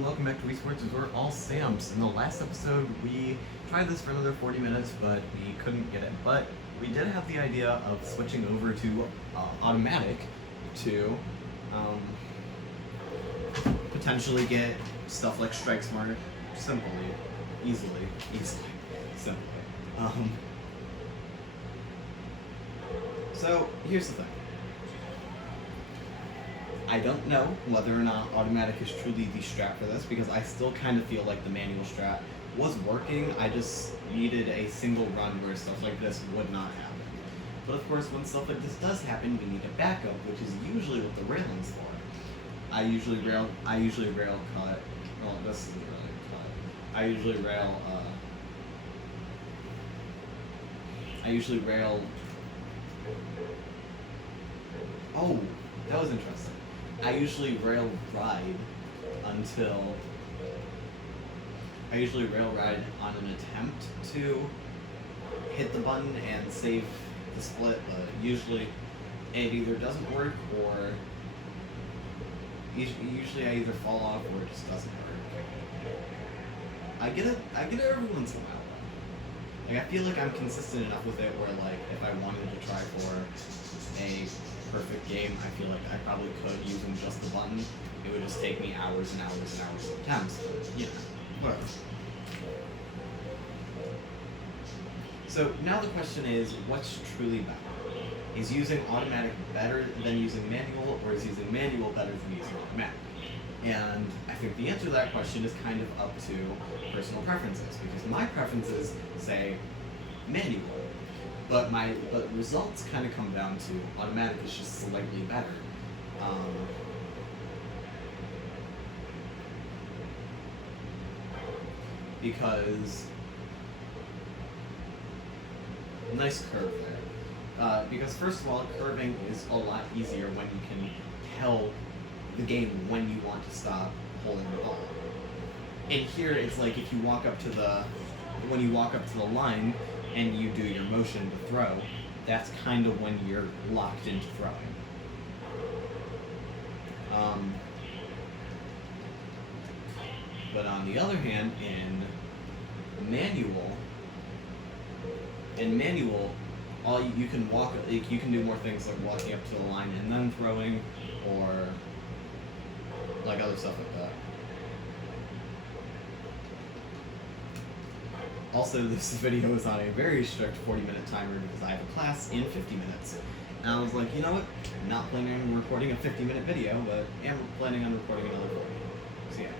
and welcome back to Wii Sports Resort All Stamps. In the last episode, we tried this for another 40 minutes, but we couldn't get it. But we did have the idea of switching over to automatic to potentially get stuff like Strike Smart easily, simply. So here's the thing. I don't know whether or not automatic is truly the strat for this, because I still kind of feel like the manual strat was working. I just needed a single run where stuff like this would not happen. But of course, when stuff like this does happen, we need a backup, which is usually what the railing's for. I usually rail cut. Well, this isn't really cut. I usually rail. Oh, that was interesting. I usually rail ride on an attempt to hit the button and save the split, but usually it either doesn't work or usually I either fall off or it just doesn't work. I get it every once in a while. Like, I feel like I'm consistent enough with it where, like, if I wanted to try for a perfect game, I feel like I probably could using just the button. It would just take me hours and hours and hours of attempts, but, you know, whatever. So now the question is, what's truly better? Is using automatic better than using manual, or is using manual better than using automatic? And I think the answer to that question is kind of up to personal preferences, because my preferences say manual. But results kind of come down to automatic is just slightly better. Because nice curve there. Because first of all, curving is a lot easier when you can tell the game when you want to stop holding the ball. And here it's like if you walk up to the line and you do your motion to throw, that's kind of when you're locked into throwing. But on the other hand, in manual, all you can you can do more things like walking up to the line and then throwing, or like other stuff like that. Also, this video is on a very strict 40-minute timer because I have a class in 50 minutes. And I was like, you know what? I'm not planning on recording a 50-minute video, but am planning on recording another 40. So yeah.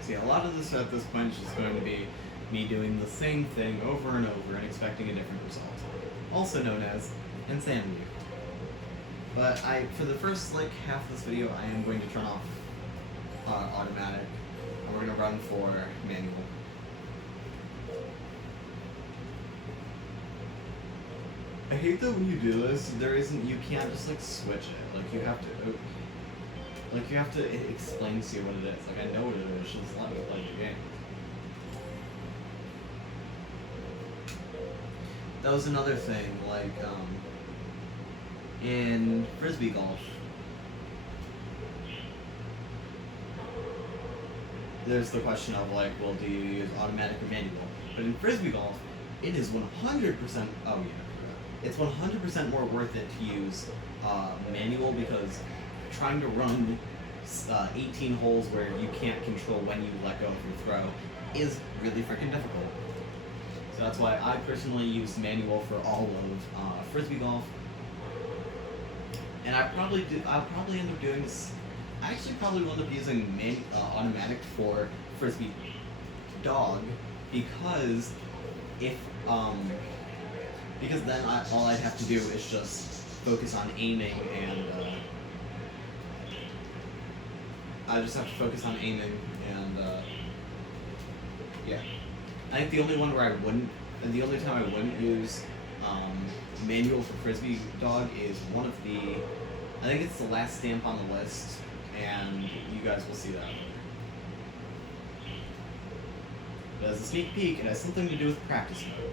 See, a lot of this at this point is just going to be me doing the same thing over and over and expecting a different result. Also known as insanity. But for the first half of this video, I am going to turn off automatic, and we're going to run for manual. I hate that when you do this, you can't just switch it. You have to explain to you what it is. I know what it is, just let me play the game. That was another thing, in Frisbee golf, there's the question of well, do you use automatic or manual? But in Frisbee golf, it is 100%, it's 100% more worth it to use manual, because trying to run 18 holes where you can't control when you let go of your throw is really freaking difficult. So that's why I personally use manual for all of Frisbee golf. And I'll probably end up doing this. I actually probably will end up using automatic for Frisbee dog, because because then all I'd have to do is just focus on aiming and yeah. I think the only time I wouldn't use manual for Frisbee Dog is one of the, I think it's the last stamp on the list, and you guys will see that. But as a sneak peek, it has something to do with practice mode.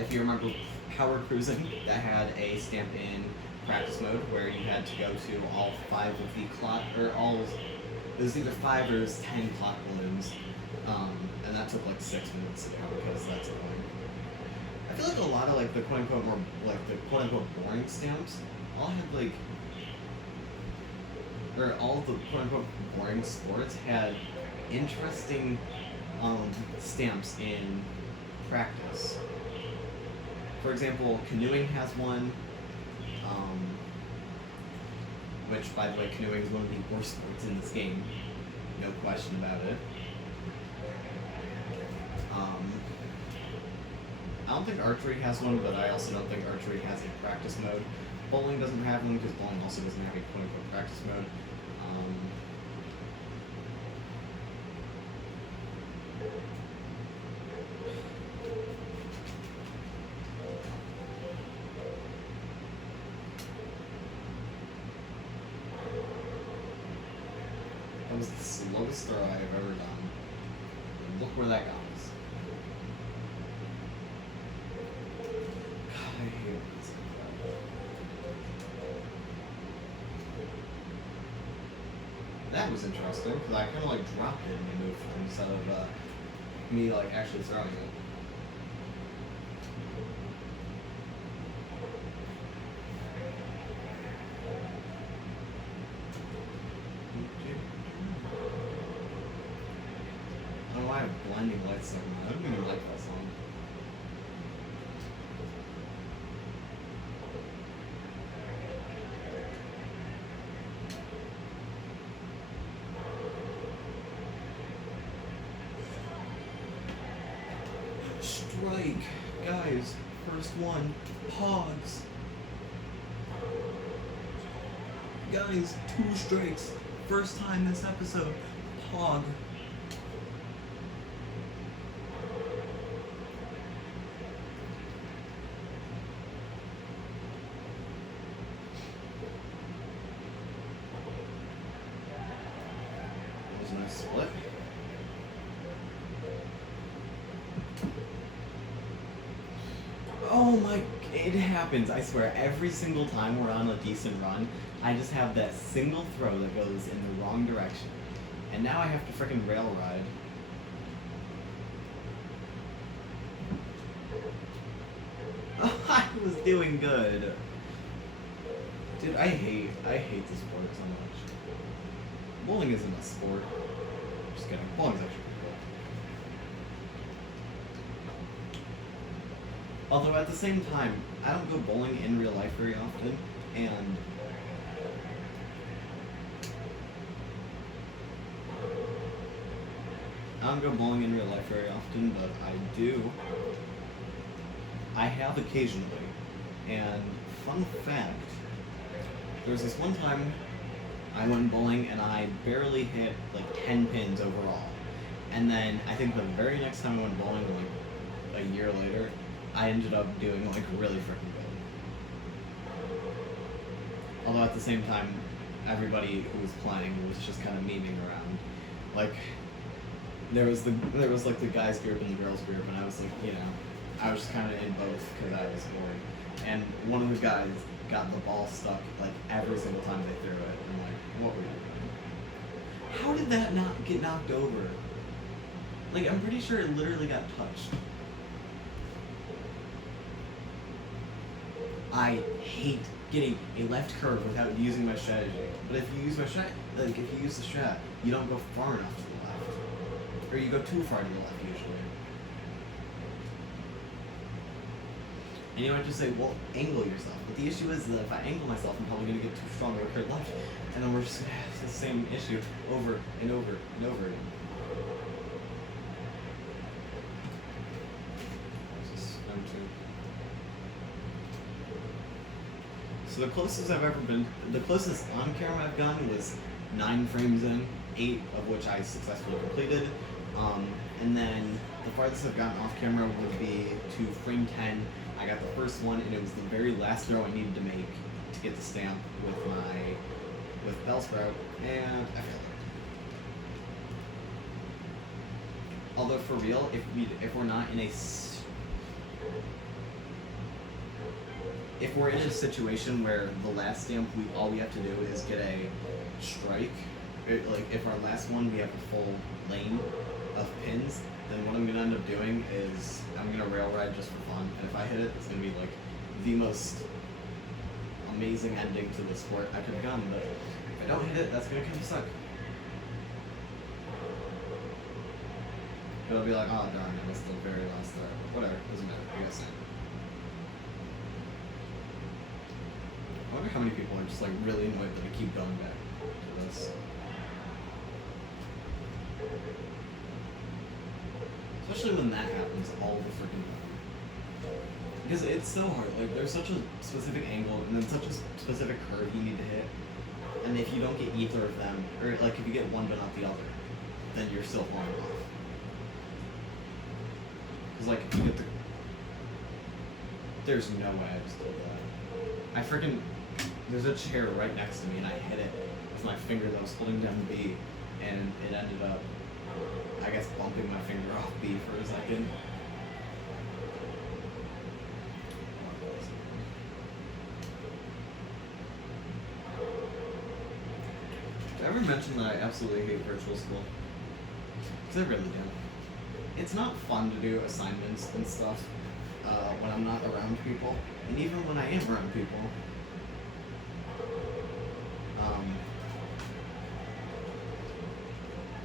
If you remember Power Cruising, that had a stamp in practice mode where you had to go to all 5 of the clock, or all, it was either 5 or 10 clock balloons, and that took like 6 minutes to go because that's annoying. I feel like a lot of like the quote unquote more, like the quote unquote boring stamps all had like, or all of the quote unquote boring sports had interesting stamps in practice. For example, canoeing has one, which, by the way, canoeing is one of the worst sports in this game, no question about it. I don't think archery has one, but I also don't think archery has a practice mode. Bowling doesn't have one because bowling also doesn't have a quote-unquote practice mode. That was the slowest throw I have ever done. And look where that goes. God, I hate it. That was interesting, because I kind of like dropped it and it moved instead of me like actually throwing it. I don't know why I have blinding lights so much. I don't even like that song. Strike! Guys, first one. Hogs! Guys, 2 strikes. First time this episode. Hog. That was a nice split. Oh my, it happens, I swear. Every single time we're on a decent run, I just have that single throw that goes in the wrong direction. And now I have to frickin' rail ride. I was doing good. Dude, I hate this sport so much. Bowling isn't a sport. Just kidding. Bowling's actually pretty cool. Although at the same time, I don't go bowling in real life very often, and I don't go bowling in real life very often, but I have occasionally. And fun fact, there was this one time I went bowling and I barely hit like 10 pins overall. And then I think the very next time I went bowling, like a year later, I ended up doing like really freaking good. Although at the same time, everybody who was playing was just kind of memeing around. Like, there was like the guys group and the girls group, and I was like, you know, I was just kind of in both because I was bored. And one of the guys got the ball stuck like every single time they threw it. And I'm like, what were you doing? How did that not get knocked over? Like, I'm pretty sure it literally got touched. I hate getting a left curve without using my strategy. But if you use my strat, like if you use the strat, you don't go far enough to the left, or you go too far to the left usually. And you might just say, well, angle yourself. But the issue is that if I angle myself, I'm probably going to get too strong to curve left, and then we're just going to have the same issue over and over and over again. So the closest I've ever been, the closest on camera I've gone was 9 frames in, 8 of which I successfully completed. And then the farthest I've gotten off camera would be to frame 10. I got the first one, and it was the very last throw I needed to make to get the stamp with Bellsprout, and I failed. Although for real, if we're not in a if we're in a situation where the last stamp all we have to do is get a strike, like if our last one we have a full lane of pins, then what I'm gonna end up doing is I'm gonna rail ride just for fun, and if I hit it, it's gonna be like the most amazing ending to the sport I could have done. But if I don't hit it, that's gonna kind of suck. It'll be like, oh darn, I missed the very last throw. Whatever, doesn't matter. I guess. I wonder how many people are just like really annoyed that I keep going back to this. Especially when that happens all the freaking time. Because it's so hard. Like, there's such a specific angle and then such a specific curve you need to hit. And if you don't get either of them, or like if you get one but not the other, then you're still falling off. Because like if you get the... There's no way I just did that. I freaking... There's a chair right next to me and I hit it with my finger that was holding down B, and it ended up, I guess, bumping my finger off B for a second. Did I ever mention that I absolutely hate virtual school? Because I really do. It's not fun to do assignments and stuff when I'm not around people, and even when I am around people.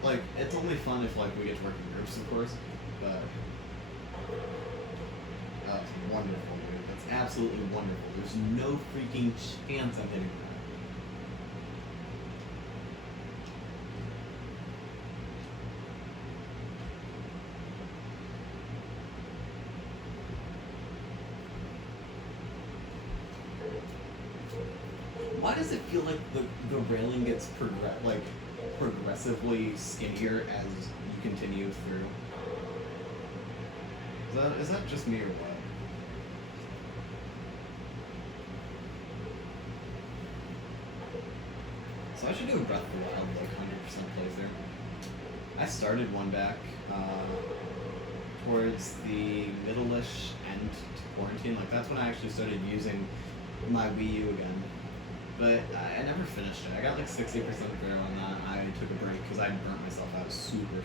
Like, it's only fun if, like, we get to work in groups, of course, but it's wonderful, dude. That's absolutely wonderful. There's no freaking chance I'm hitting that. Why does it feel like the railing gets progressively skinnier as you continue through? Is that just me or what? So I should do a Breath of the Wild like 100% playthrough. I started one back towards the middle-ish end to quarantine. Like that's when I actually started using my Wii U again. But I never finished it. I got like 60% through on that. I took a break because I burnt myself out super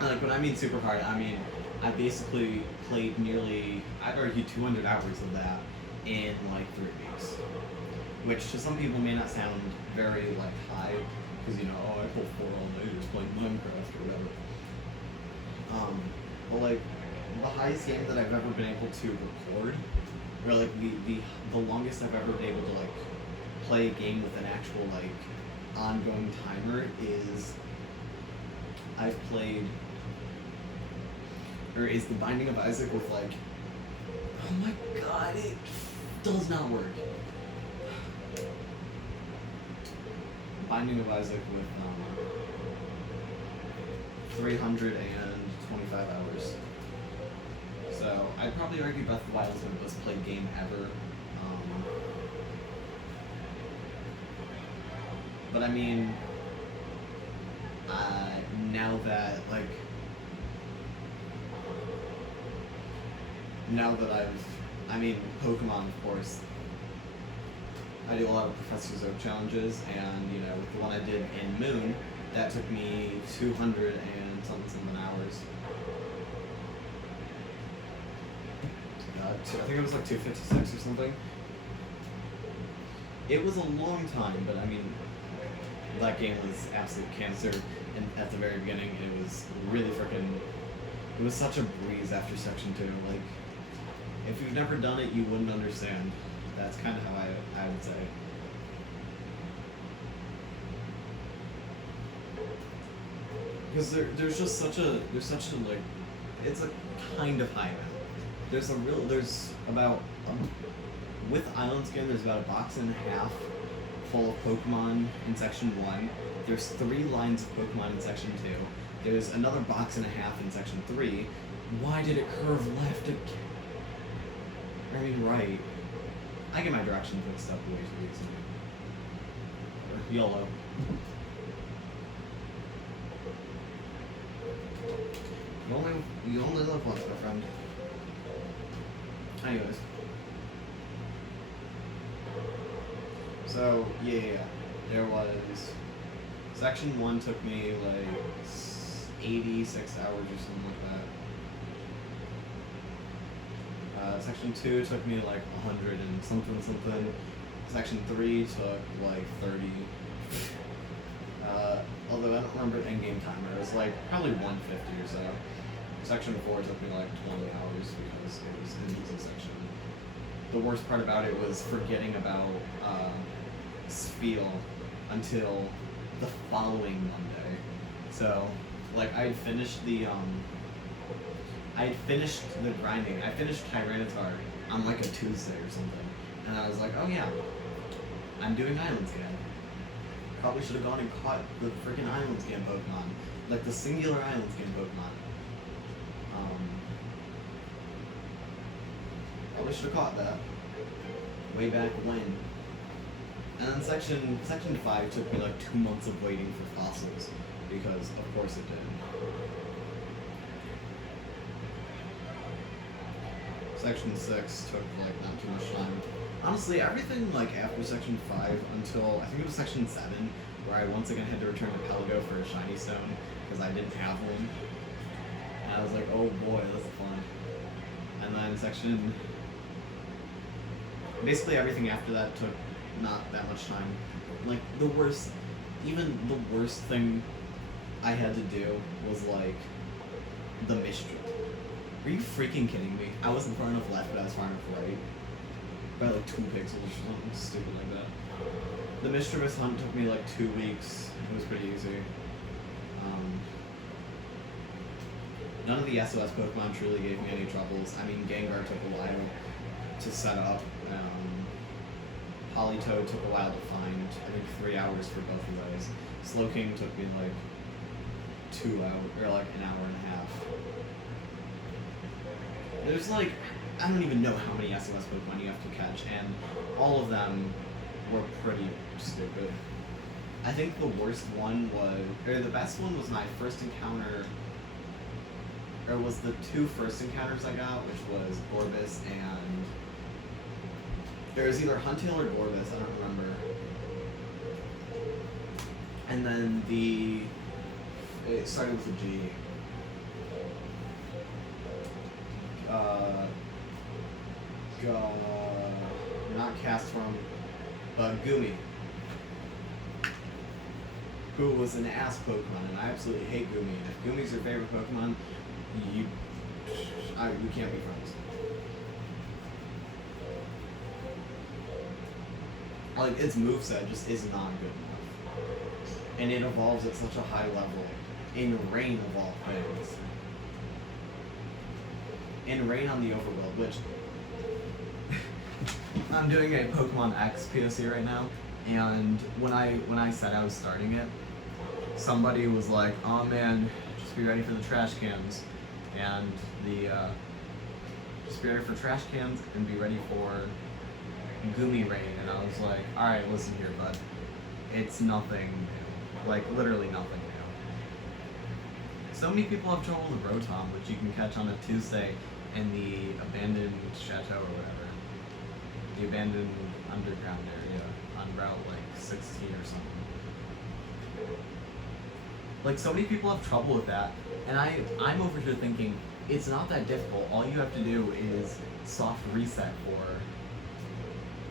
hard. Like when I mean super hard, I mean I basically played nearly, I'd argue 200 hours of that in like 3 weeks. Which to some people may not sound very like high, because you know, oh I pull 4 all day just playing Minecraft or whatever. But like the highest game that I've ever been able to record, or like the longest I've ever been able to like play a game with an actual like ongoing timer is I've played, or is The Binding of Isaac with like, oh my god, it does not work. Binding of Isaac with 325 hours. So I'd probably argue Breath of the Wild is the most played game ever. But I mean, now that I mean, Pokemon, of course. I do a lot of Professor Oak challenges, and you know, with the one I did in Moon, that took me 200 and something hours. I think it was like 256 or something. It was a long time, but I mean, that game was absolute cancer. And at the very beginning, it was really it was such a breeze after Section 2. Like, if you've never done it, you wouldn't understand. That's kind of how I would say. Because there's such a like, it's a kind of high amount. There's about, with Island Skin, there's about a box and a half full of Pokemon in Section 1. There's 3 lines of Pokemon in Section 2. There's another box and a half in section 3. Why did it curve left again? I mean, right. I get my directions mixed up way too easily. Or yellow. You only live once, my friend. Anyways. So, yeah. There was... Section 1 took me like 86 hours or something like that. Section 2 took me like 100 and something. Section 3 took like 30. Although I don't remember endgame timer. It was like probably 150 or so. Section 4 took me like 20 hours because it was an easy section. The worst part about it was forgetting about Spiel until the following Monday. So, like, I had finished the grinding. I finished Tyranitar on like a Tuesday or something. And I was like, oh yeah, I'm doing Island Scan. Probably should have gone and caught the freaking Island Scan Pokemon. Like the singular Island Scan Pokemon. Probably should have caught that. Way back when. And then section 5 took me like 2 months of waiting for fossils. Because of course it did. Section 6 took like not too much time. Honestly, everything like after section 5 until I think it was section 7, where I once again had to return to Pelago for a shiny stone because I didn't have one. And I was like, oh boy, that's fun. And then basically everything after that took not that much time. Like the worst thing I had to do was like the Mistral. Are you freaking kidding me? I wasn't far enough left, but I was far enough right. By like 2 pixels or something stupid like that. The Mischievous hunt took me like 2 weeks. It was pretty easy. None of the SOS Pokemon truly gave me any troubles. I mean, Gengar took a while to set up. Politoed took a while to find. I think 3 hours for both of those. Slowking took me like 2 hours, or like an hour and a half. There's like, I don't even know how many SOS Pokemon you have to catch, and all of them were pretty stupid. I think the worst one was, or the best one was my first encounter, or was the 2 first encounters I got, which was Gorbis and, there was either Huntail or Gorbis, I don't remember. And then it started with a G. Not Castform, but Gumi, who was an ass Pokemon, and I absolutely hate Gumi. And if Gumi's your favorite Pokemon, we can't be friends. Like, its moveset just is not good enough. And it evolves at such a high level. In Rain of all things. In Rain on the Overworld, which I'm doing a Pokemon X POC right now, and when I said I was starting it, somebody was like, "Oh man, just be ready for the trash cans," and just be ready for trash cans and be ready for Gumi Rain, and I was like, "All right, listen here, bud, it's nothing new, like literally nothing new." So many people have trouble with Rotom, which you can catch on a Tuesday in the abandoned chateau or whatever. The abandoned underground area on Route like 16 or something. Like, so many people have trouble with that, and I'm over here thinking, it's not that difficult. All you have to do is soft reset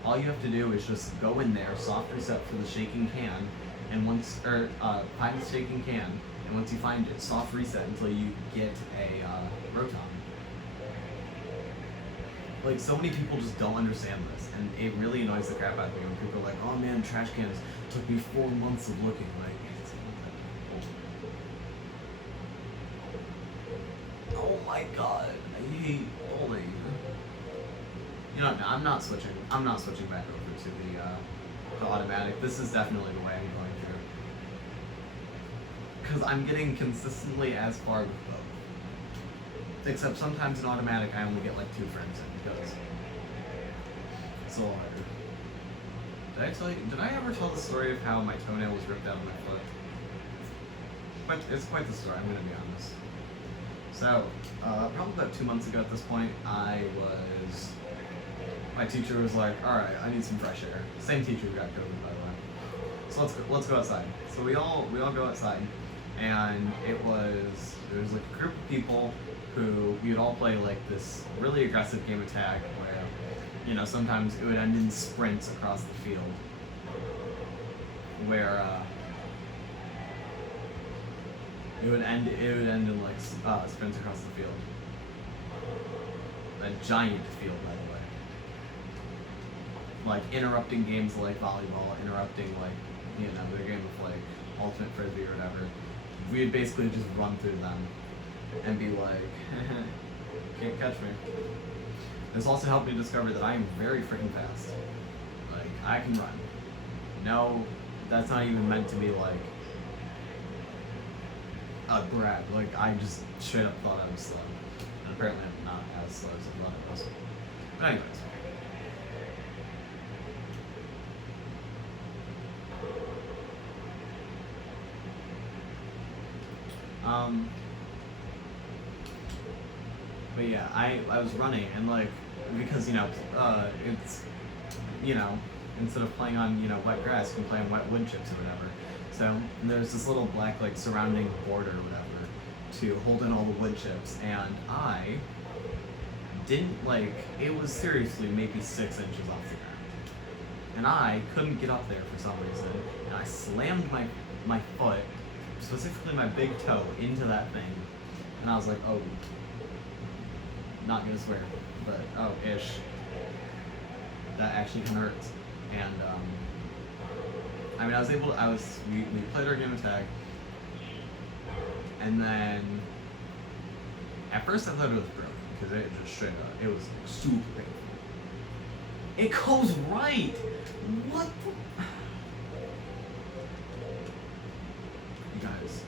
all you have to do is just go in there, soft reset for the shaking can, and find the shaking can, and once you find it, soft reset until you get a Rotom. Like, so many people just don't understand this, and it really annoys the crap out of me when people are like, "Oh man, trash cans took me 4 months of looking." Like, it's not that difficult. Oh my god, I hate bowling. You know, I'm not switching back over to the automatic. This is definitely the way I'm going because I'm getting consistently as far with both. Except sometimes in automatic I only get like 2 frames in because it's a little harder. Did I ever tell the story of how my toenail was ripped out of my foot? But it's quite the story, I'm gonna be honest. So, probably about 2 months ago at this point, my teacher was like, alright, I need some fresh air. Same teacher who got COVID, by the way. So let's go outside. So we all go outside, and there was like a group of people who we would all play like this really aggressive game of tag where, you know, sometimes it would end in sprints across the field. Where it would end in like sprints across the field. A giant field, by the way. Like interrupting games like volleyball, interrupting like, you know, their game of like ultimate frisbee or whatever. We would basically just run through them and be like, can't catch me. This also helped me discover that I am very freaking fast. Like, I can run. No, that's not even meant to be like a brag. Like, I just straight up thought I was slow. And apparently I'm not as slow as I thought I was. But anyways. But yeah, I was running and like, because, you know, it's, you know, instead of playing on, you know, wet grass, you can play on wet wood chips or whatever. So there's this little black like surrounding board or whatever to hold in all the wood chips, and I didn't like, it was seriously maybe 6 inches off the ground. And I couldn't get up there for some reason, and I slammed my foot, specifically my big toe, into that thing. And I was like, oh, not gonna swear, but oh, ish. That actually kind of hurts. And I mean, we played our game of tag, and then at first I thought it was broken because it just straight up, it was super painful. It goes right. What the? You guys,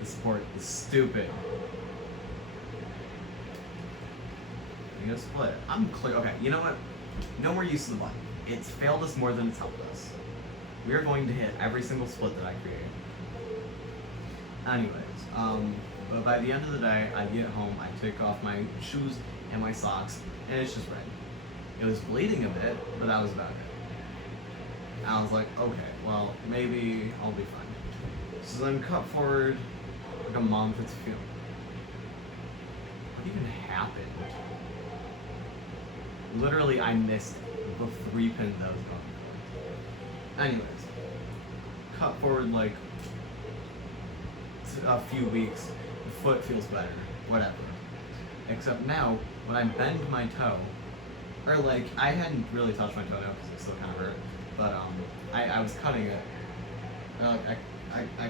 this sport is stupid. You gonna split. I'm clear. Okay, you know what? No more use of the button. It's failed us more than it's helped us. We are going to hit every single split that I create. Anyways, but by the end of the day, I get home, I take off my shoes and my socks, and it's just red. It was bleeding a bit, but that was about it. And I was like, okay, well, maybe I'll be fine. So then cut forward like a month, it's feeling. What even happened? Literally, I missed the 3 pins that I was going for. Anyways, cut forward like a few weeks, the foot feels better, whatever. Except now, when I bend my toe, or like, I hadn't really touched my toenail because it still kind of hurt, but I was cutting it. I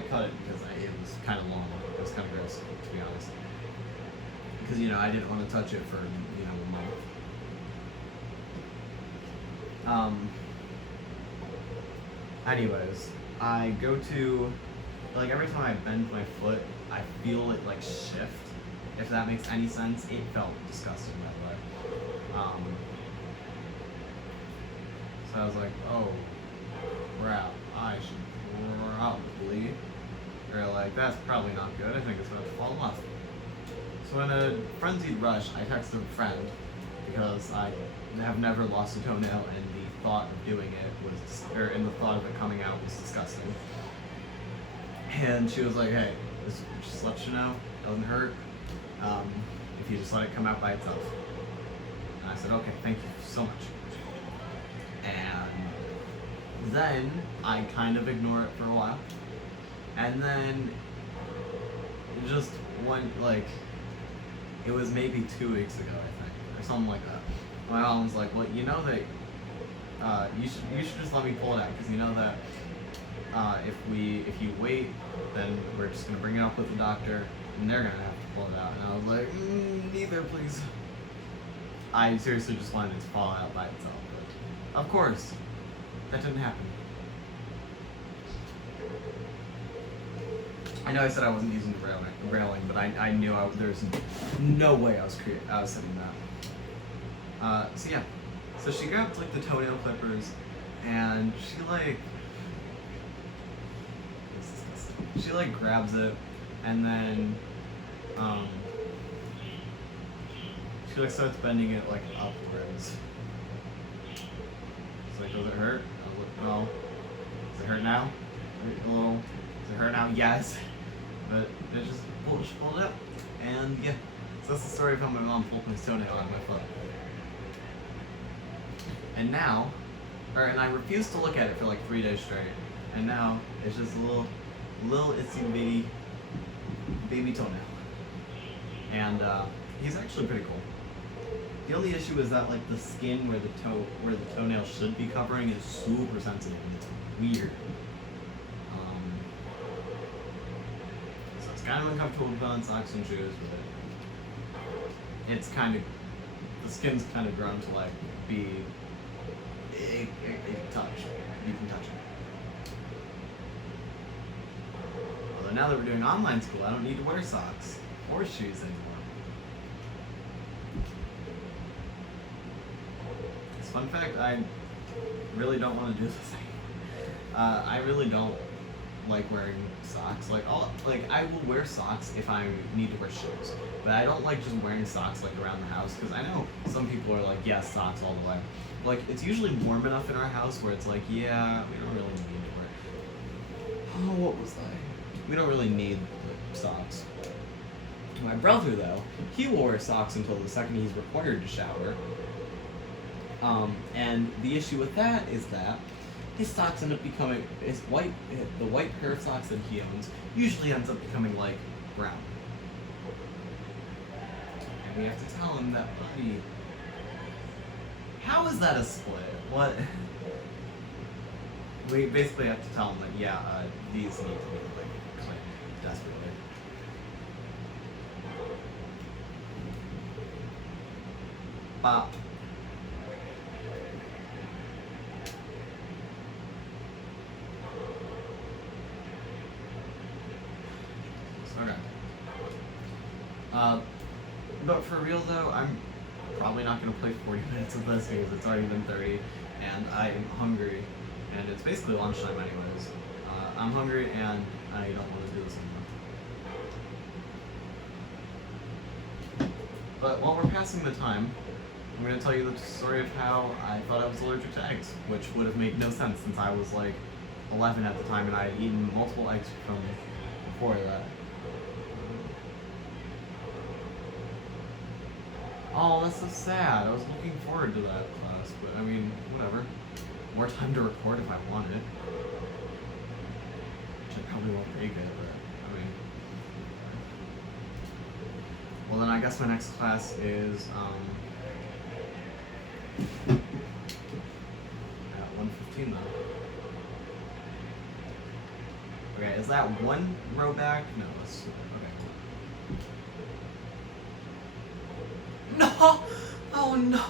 cut it because it was kind of long. It was kind of gross, to be honest. Because, you know, I didn't want to touch it for, you know, a month. Anyways, I go to, like, every time I bend my foot, I feel it, like, shift. If that makes any sense. It felt disgusting, by the way. So I was like, oh, crap, I should probably, or like, that's probably not good. I think it's going to fall off. So in a frenzied rush, I texted a friend because I have never lost a toenail, and the thought of doing it was, and the thought of it coming out was disgusting. And she was like, hey, just let you know, it doesn't hurt if you just let it come out by itself. And I said, okay, thank you so much. And then I kind of ignore it for a while. And then it just went, like, it was maybe 2 weeks ago, I think, or something like that. My mom was like, well, you know that you should just let me pull it out, because you know that if you wait, then we're just gonna bring it up with the doctor, and they're gonna have to pull it out. And I was like, neither, please. I seriously just wanted it to fall out by itself, but of course, that didn't happen. I know I said I wasn't using the railing, but I knew there's no way I was setting that. So yeah, so she grabbed like the toenail clippers, and she like grabs it, and then she like starts bending it like upwards. It's like, does it hurt? No. Does it hurt now? A little. Does it hurt now? Yes. But it just pulled it up, and yeah. So that's the story of how my mom pulled my toenail out of my foot. And now, and I refused to look at it for like 3 days straight. And now it's just a little itsy baby toenail. And he's actually pretty cool. The only issue is that like the skin where the toenail should be covering is super sensitive. It's weird. So it's kind of uncomfortable to put on socks and shoes, but it's kind of, the skin's kind of grown to like be a touch. You can touch it. Although now that we're doing online school, I don't need to wear socks or shoes anymore. Fun fact, I really don't want to do this thing. I really don't like wearing socks. Like I will wear socks if I need to wear shoes, but I don't like just wearing socks like around the house, because I know some people are like, yes, socks all the way. Like it's usually warm enough in our house where it's like, yeah, we don't really need to wear. Oh, what was I? We don't really need the socks. My brother though, he will wear socks until the second he's required to shower. And the issue with that is that his socks end up becoming, the white pair of socks that he owns usually ends up becoming like brown. And we have to tell him that, buddy, how is that a split? What? We basically have to tell him that, yeah, these need to be like cleaned desperately. Bop. Okay. But for real though, I'm probably not going to play 40 minutes of this because it's already been 30, and I am hungry, and it's basically lunchtime anyways. I'm hungry and I don't want to do this anymore. But while we're passing the time, I'm going to tell you the story of how I thought I was allergic to eggs, which would have made no sense since I was like 11 at the time and I had eaten multiple eggs from before that. Oh, that's so sad. I was looking forward to that class, but I mean, whatever. More time to record if I want it. Which I probably won't take it, but I mean. Well, then I guess my next class is at 1:15 though. Okay, is that one row back? No, that's okay. No! Oh no!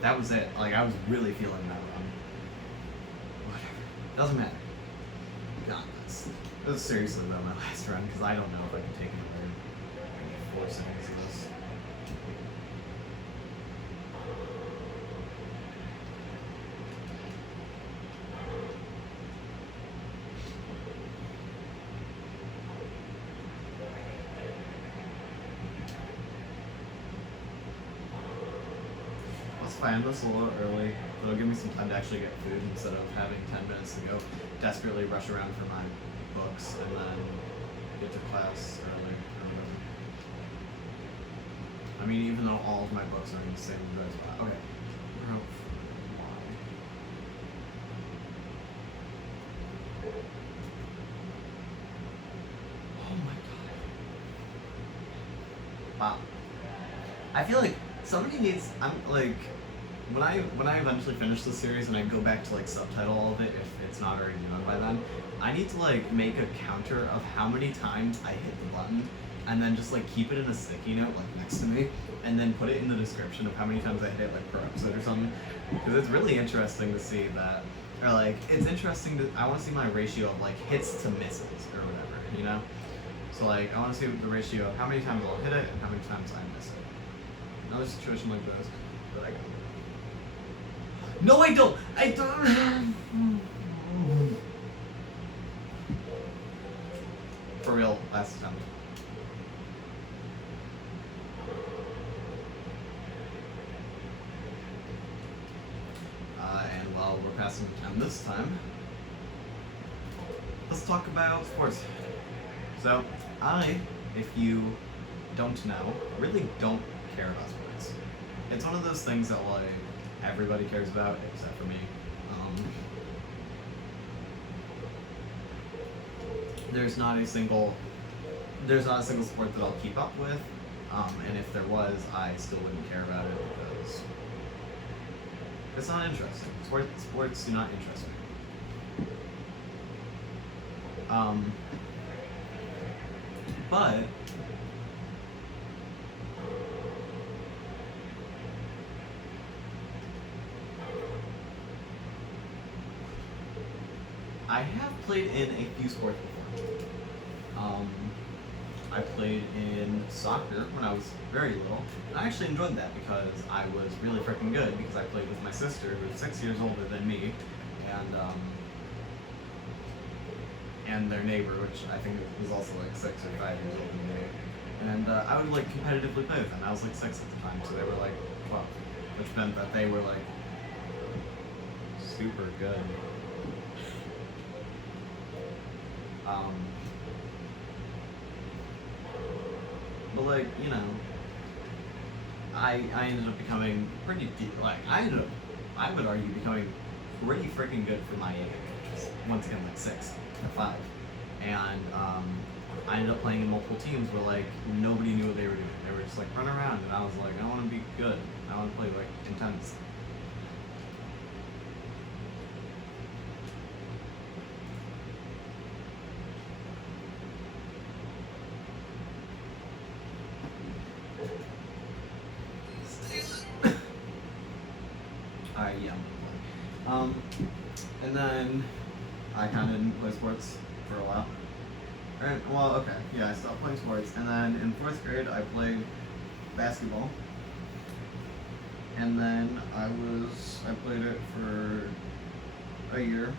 That was it. Like, I was really feeling that run. Whatever. Doesn't matter. Got this. This is seriously about my last run, because I don't know if I can take another 4 seconds of this. I end this a little early. It'll give me some time to actually get food instead of having 10 minutes to go desperately rush around for my books and then get to class early or whatever. I mean, even though all of my books are in the same spot. Okay. Oh my god. Wow. I feel like somebody needs, I'm like, when I eventually finish this series and I go back to like subtitle all of it, if it's not already done by then, I need to like make a counter of how many times I hit the button and then just like keep it in a sticky note like next to me, and then put it in the description of how many times I hit it like per episode or something, because it's really interesting to see that, or like it's interesting to, I want to see my ratio of like hits to misses or whatever, you know. So like I want to see the ratio of how many times I'll hit it and how many times I miss it. Another situation like this, but I go. No, I don't. I don't. For real, last attempt. And while we're passing the time this time, let's talk about sports. So, if you don't know, really don't care about sports. It's one of those things that like everybody cares about except for me. There's not a single sport that I'll keep up with, and if there was, I still wouldn't care about it because it's not interesting. Sports do not interest me. But I have played in a few sports before. I played in soccer when I was very little. And I actually enjoyed that because I was really freaking good because I played with my sister who was 6 years older than me, and their neighbor, which I think was also like 6 or 5 years older than me. And I would like competitively play with them. I was like 6 at the time, so they were like 12, which meant that they were like super good. But like, you know, I ended up becoming pretty I would argue becoming pretty freaking good for my age, which is once again like 6 or 5. And I ended up playing in multiple teams where like nobody knew what they were doing. They were just like run around, and I was like, I want to be good. I want to play like intense. Yeah. And then I kind of didn't play sports for a while. Right, well, okay, yeah, I stopped playing sports, and then in 4th grade I played basketball, and then I played it for a year,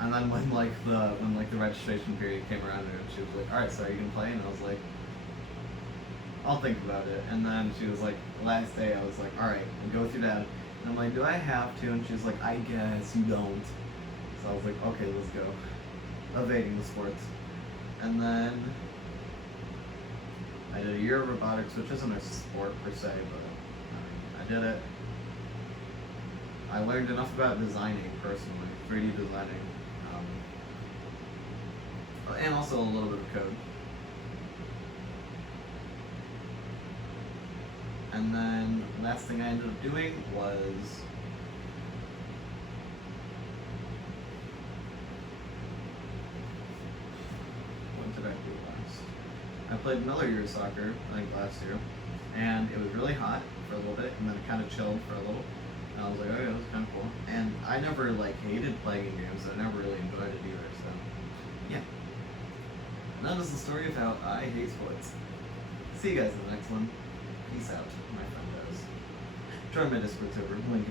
and then when the registration period came around, and she was like, all right, so are you gonna play? And I was like, I'll think about it. And then she was like, last day I was like, all right, I'll go through that. And I'm like, do I have to? And she's like, I guess you don't. So I was like, okay, let's go. Evading the sports. And then I did a year of robotics, which isn't a sport per se, but I did it. I learned enough about designing personally, 3D designing, and also a little bit of code. And then the last thing I ended up doing was what did I do last? I played another year of soccer, I think last year, and it was really hot for a little bit, and then it kind of chilled for a little. And I was like, oh yeah, that was kind of cool. And I never like hated playing games. I never really enjoyed it either. So yeah, and that is the story of how I hate sports. See you guys in the next one. Peace out, my friendos. Join my Discord server. Link